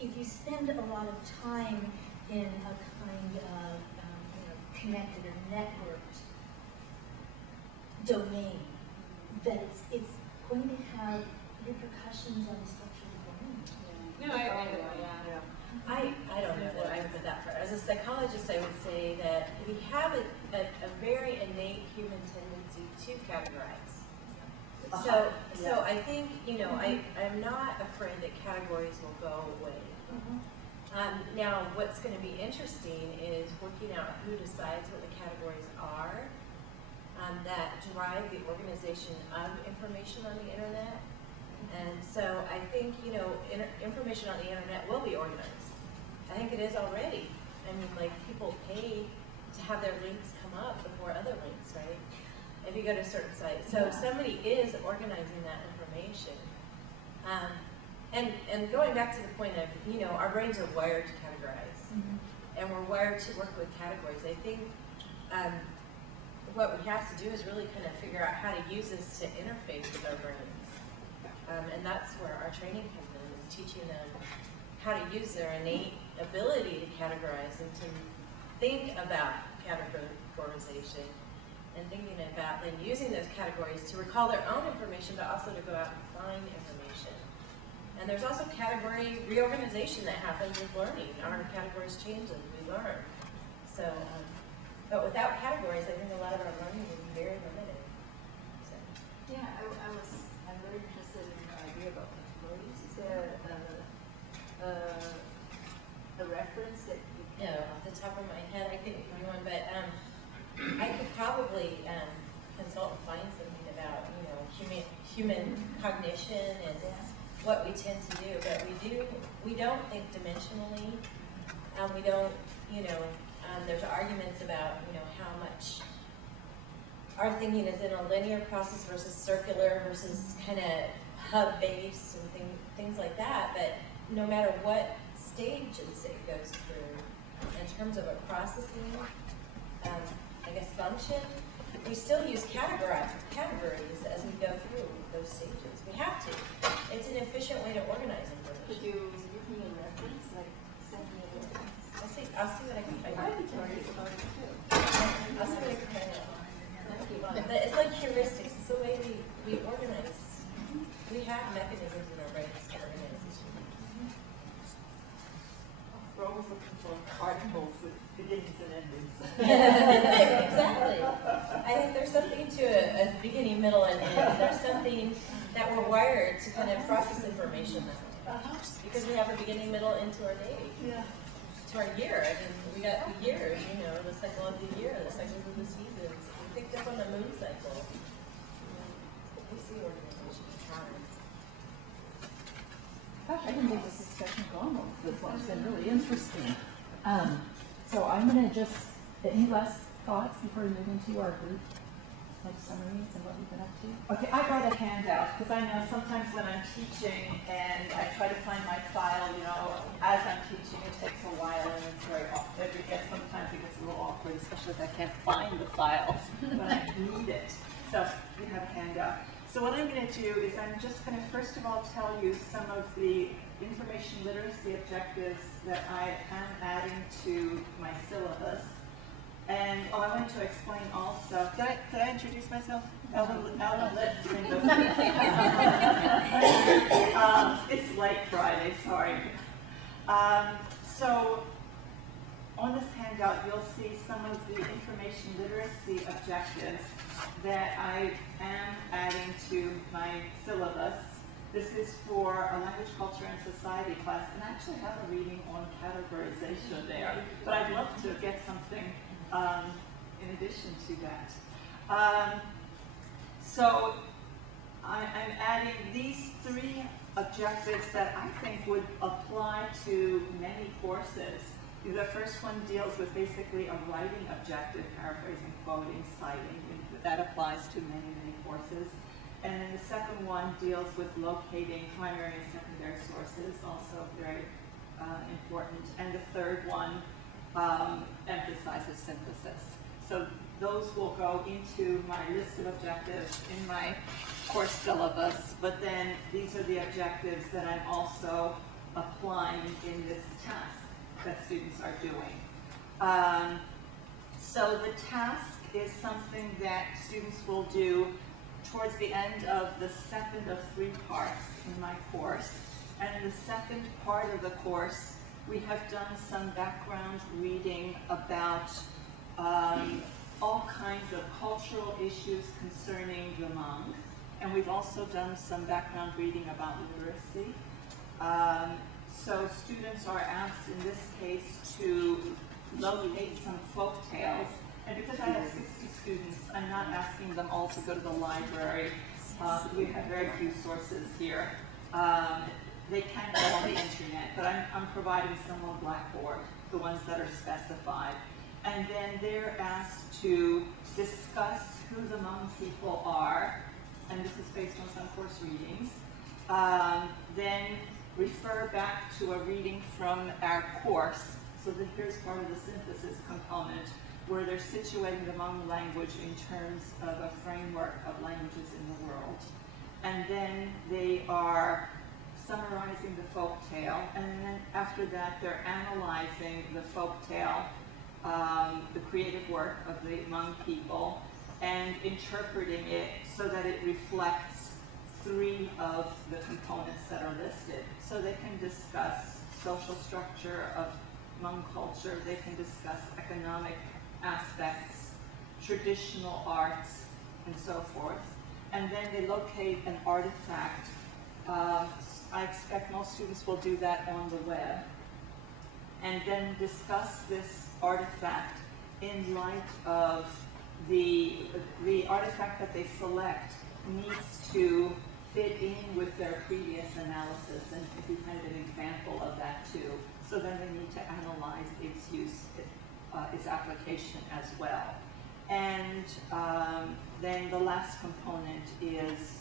if you spend a lot of time in a kind of connected or networked domain, that it's going to have repercussions on the structure of the brain. No, I agree with that. I don't know what I would put that for. As a psychologist, I would say that we have a very innate human tendency to categorize. So I think, I'm not afraid that categories will go away. Now, what's going to be interesting is working out who decides what the categories are that drive the organization of information on the internet. And so I think, information on the internet will be organized. I think it is already. I mean, like, people pay to have their links come up before other links, right? If you go to a certain site. So somebody is organizing that information. And going back to the point of, our brains are wired to categorize. And we're wired to work with categories. I think what we have to do is really kind of figure out how to use this to interface with our brains. And that's where our training comes in, is teaching them how to use their innate ability to categorize and to think about categorization and thinking about then using those categories to recall their own information, but also to go out and find information. And there's also category reorganization that happens with learning. Our categories change as we learn. So, but without categories, I think a lot of our learning would be very limited. So. Yeah, I'm very interested in your idea about categories. Is there a reference that you can... No, off the top of my head, I couldn't find one, but I could probably consult and find something about, human cognition and what we tend to do, but we don't think dimensionally. We don't, there's arguments about, how much our thinking is in a linear process versus circular versus kind of hub-based and things like that. But no matter what stages it goes through, in terms of a processing, I guess, function, we still use categories as we go through those stages. We have to. It's an efficient way to organize information. Could you give me a reference, like send me a reference? I'll see what I can find. I'd be curious about it too. I'll see what I can find out. But it's like heuristics. It's the way we organize. We have mechanisms in our brains to organize this. We're always looking for articles with beginnings and endings. Exactly. I think there's something to a beginning, middle, and end. There's something that we're wired to kind of process information that way. Because we have a beginning, middle, end to our day. Yeah. To our year. I mean, we got the years, the cycle of the year, the cycles of the seasons. We picked up on the moon cycle. We see organization patterns. Gosh, I didn't think this discussion gone on this long. It's been really interesting. So I'm going to just, any last thoughts before we move into our group like summaries and what we've been up to? Okay, I brought a handout because I know sometimes when I'm teaching and I try to find my file, as I'm teaching it takes a while and it's very awkward. Sometimes it gets a little awkward, especially if I can't find the file when I need it. So we have a handout. So what I'm going to do is I'm just going to first of all tell you some of the information literacy objectives that I am adding to my syllabus. And I wanted to explain also, did I introduce myself? It's late Friday, sorry. So on this handout, you'll see some of the information literacy objectives that I am adding to my syllabus. This is for a language, culture, and society class, and I actually have a reading on categorization there, but I'd love to get something in addition to that. So I'm adding these three objectives that I think would apply to many courses. The first one deals with basically a writing objective, paraphrasing, quoting, citing. That applies to many, many courses. And then the second one deals with locating primary and secondary sources, also very important. And the third one emphasizes synthesis. So those will go into my list of objectives in my course syllabus, but then these are the objectives that I'm also applying in this task that students are doing. So the task is something that students will do towards the end of the second of 3 parts in my course. And in the second part of the course, we have done some background reading about all kinds of cultural issues concerning the Hmong. And we've also done some background reading about literacy. So students are asked in this case to locate some folk tales. And because I have 60 students, I'm not asking them all to go to the library. We have very few sources here. They can't go on the internet, but I'm providing some on Blackboard, the ones that are specified. And then they're asked to discuss who the Hmong people are, and this is based on some course readings. Then refer back to a reading from our course. So here's part of the synthesis component, where they're situating the Hmong language in terms of a framework of languages in the world. And then they are summarizing the folk tale, and then after that they're analyzing the folk tale, the creative work of the Hmong people, and interpreting it so that it reflects 3 of the components that are listed. So they can discuss social structure of Hmong culture, they can discuss economic aspects, traditional arts, and so forth. And then they locate an artifact. I expect most students will do that on the web. And then discuss this artifact in light of the artifact that they select needs to fit in with their previous analysis and be kind of an example of that too. So then they need to analyze its use, its application as well. And then the last component is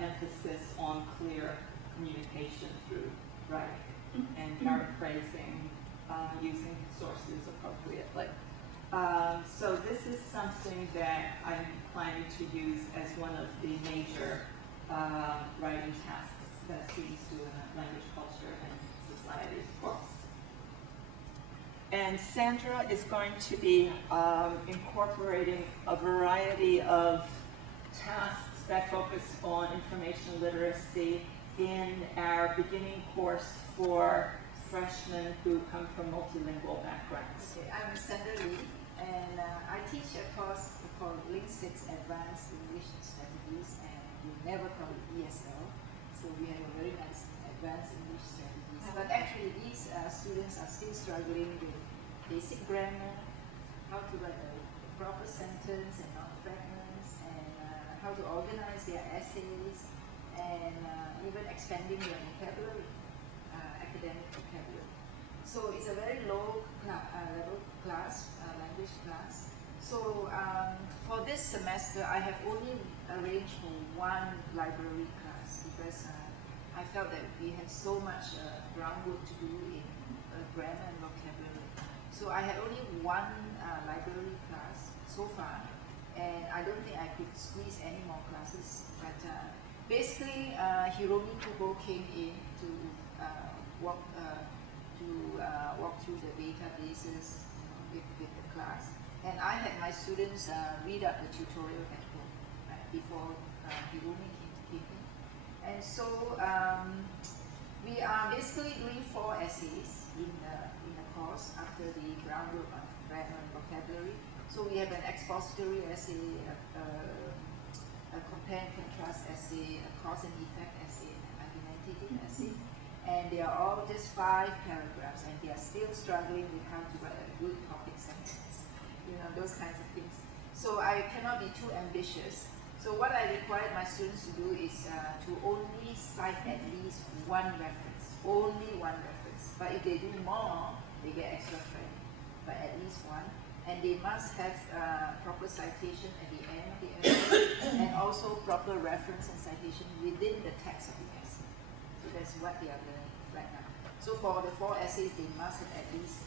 emphasis on clear communication through writing and paraphrasing, using sources appropriately. So this is something that I'm planning to use as one of the major writing tasks that students do in a language, culture, and society course. And Sandra is going to be incorporating a variety of tasks that focus on information literacy in our beginning course for freshmen who come from multilingual backgrounds. Okay, I'm Sandra Lee, and I teach a course called Linguistics Advanced English Strategies, and we never call it ESL, so we have a very nice advanced English strategies. But actually these students are still struggling with basic grammar, how to write a proper sentence and not fragments, and how to organize their essays, and even expanding their vocabulary, academic vocabulary. So it's a very low level class, language class. So for this semester, I have only arranged for 1 library class because I felt that we had so much groundwork to do in grammar and vocabulary. So I had only 1 library class so far, and I don't think I could squeeze any more classes. But basically, Hiromi Kubo came in to walk through the databases with the class, and I had my students read up the tutorial at home before Hiromi came in. And so we are basically doing 4 essays in the course after the groundwork on grammar and vocabulary. So we have an expository essay, a compare and contrast essay, a cause and effect essay, and an argumentative essay. And they are all just 5 paragraphs, and they are still struggling with how to write a good topic sentence, those kinds of things. So I cannot be too ambitious. So what I required my students to do is to only cite at least 1 reference, only 1 reference. But if they do more, they get extra credit, but at least 1. And they must have proper citation at the end of the essay, and also proper reference and citation within the text of the essay. So that's what they are learning right now. So for the 4 essays, they must have at least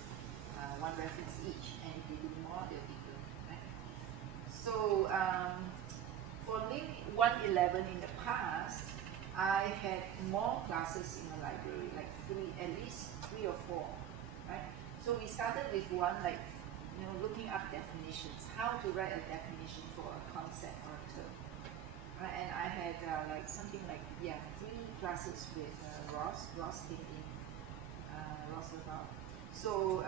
1 reference each, and if they do more, they'll be good. Right? So for Link 111 in the past, I had more classes in the library, like at least 3 or 4, right? So we started with one, like, looking up definitions, how to write a definition for a concept or a term. And I had like something like, 3 classes with Ross came in, Roosevelt. So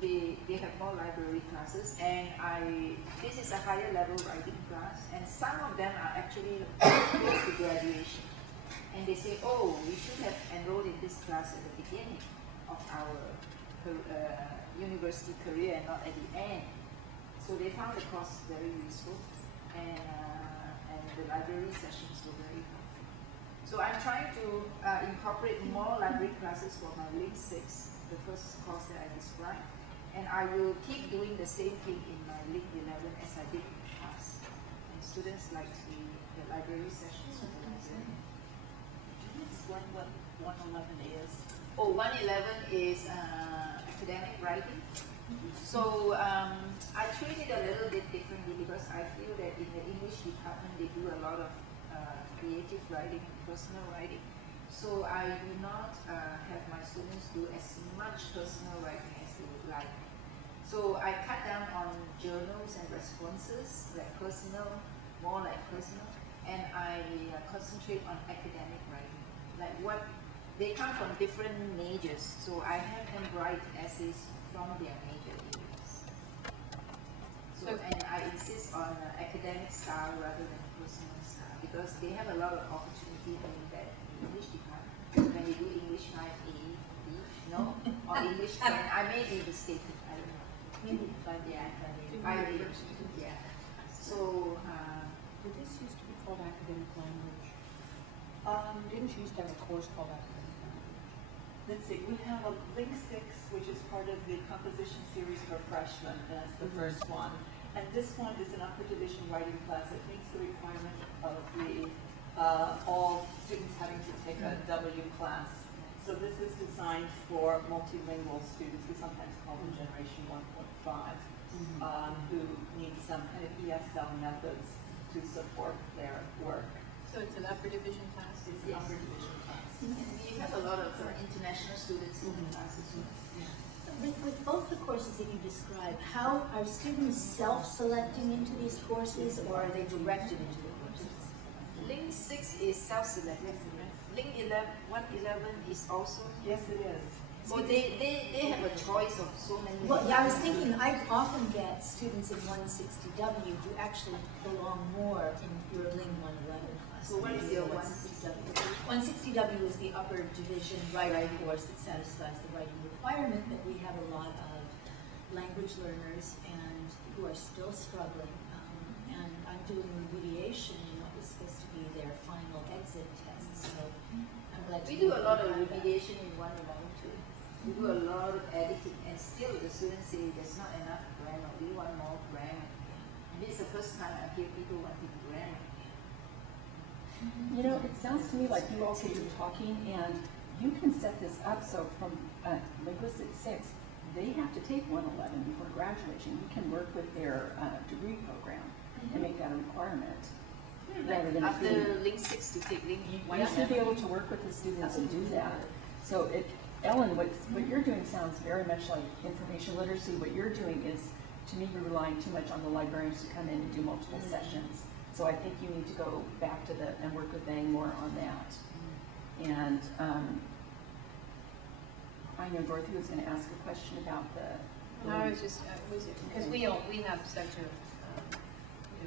they have more library classes, and this is a higher level writing class, and some of them are actually close to graduation. And they say, oh, we should have enrolled in this class at the beginning of our university career and not at the end. So they found the course very useful, and the library sessions were very helpful. So I'm trying to incorporate more library classes for my Link 6, the first course that I described, and I will keep doing the same thing in my Link 11 as I did in the past. And students like the library sessions with the library. Can you explain what 111 is? Oh, 111 is academic writing. So I treat it a little bit differently because I feel that in the English department they do a lot of creative writing, personal writing. So I do not have my students do as much personal writing as they would like. So I cut down on journals and responses, like personal, more like personal, and I concentrate on academic writing. Like they come from different majors, so I have them write essays from their major areas. And I insist on academic style rather than personal style because they have a lot of opportunity doing that in the English department. When they do English 5A, B, no, or English 10, I may be mistaken, I don't know. Maybe 5A. Yeah. So, Did this used to be called academic language? Didn't you used to have a course called academic language? Let's see, we have a Link 6, which is part of the composition series for freshmen, and that's the first one. And this one is an upper division writing class. It meets the requirement of the all students having to take a W class. So this is designed for multilingual students. We sometimes call them Generation 1.5, who need some kind of ESL methods to support their work. So it's an upper division class? It's an upper division class. and we have a lot of international students in the class as well. With both the courses that you describe, how are students self-selecting into these courses, or are they directed into the courses? Link 6 is self-selected. Link 111 is also. Yes, it is. So they have a choice of so many. Well, yeah, I was thinking I often get students in 160W who actually belong more in your Ling 111 class. So what is your 160W? 160W is the upper division writing course that satisfies the writing requirement, but we have a lot of language learners and who are still struggling. And I'm doing remediation in what was supposed to be their final exit test. So I'm glad We do a lot of remediation in 111 too. We do a lot of editing, and still the students say there's not enough grammar. We want more grammar. This is the first time I hear people wanting grammar. You know, it sounds to me like you all could be talking, and you can set this up so from Linguistics 6, they have to take 111 before graduation. You can work with their degree program and make that a requirement. Rather than After being, Link 6 to take Link you should 111. be able to work with the students and do that. So Ellen, what you're doing sounds very much like information literacy. What you're doing is, to me, you're relying too much on the librarians to come in and do multiple sessions. So I think you need to go back to and work with Bang more on that. And I know Dorothy was going to ask a question about the. No, I was just, because we have such a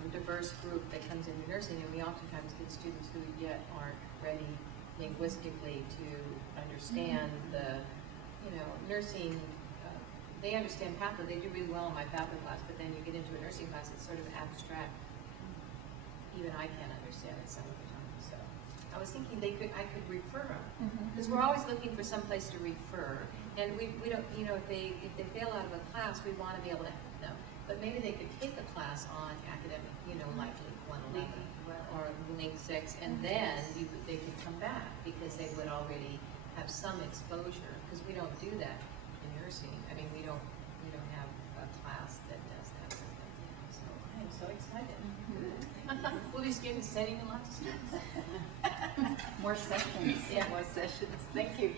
diverse group that comes into nursing, and we oftentimes get students who yet aren't ready linguistically to understand the, nursing. They understand pathway. They do really well in my pathway class, but then you get into a nursing class, it's sort of abstract. Even I can't understand it some of the time. So I was thinking I could refer them, because we're always looking for some place to refer, and we don't, if they fail out of a class, we want to be able to help them. But maybe they could take a class on academic, like Link 111 or Link 6, and then they could come back because they would already have some exposure. Because we don't do that in nursing. I mean, we don't have a class that does that. So I am so excited. Will these students studying lots of students? More sessions. Yeah, more sessions. Thank you.